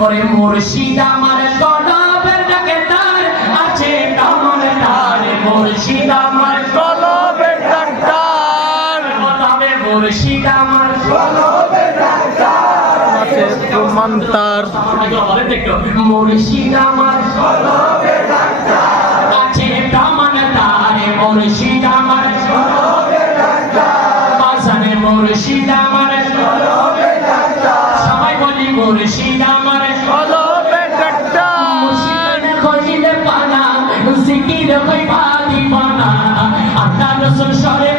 ওরে মুর্শিদ আমার কলবের ডাক্তার আছে কামল তার মুর্শিদ আমার কলবের ডাক্তার তবে মুর্শিদ আমার কলবের ডাক্তার আছে প্রমাণ তার মুর্শিদ আমার কলবের ডাক্তার আছে প্রমাণ তার মুর্শিদ আমার কলবের ডাক্তার বাজারে মুর্শিদ আমার কলবের ডাক্তার সবাই বলি মুর্শিদ আমার কলবের ডাক্তার মুর্শিদ কইলে পানা জিকির কই পানি পানা আল্লাহ রাসূল সরে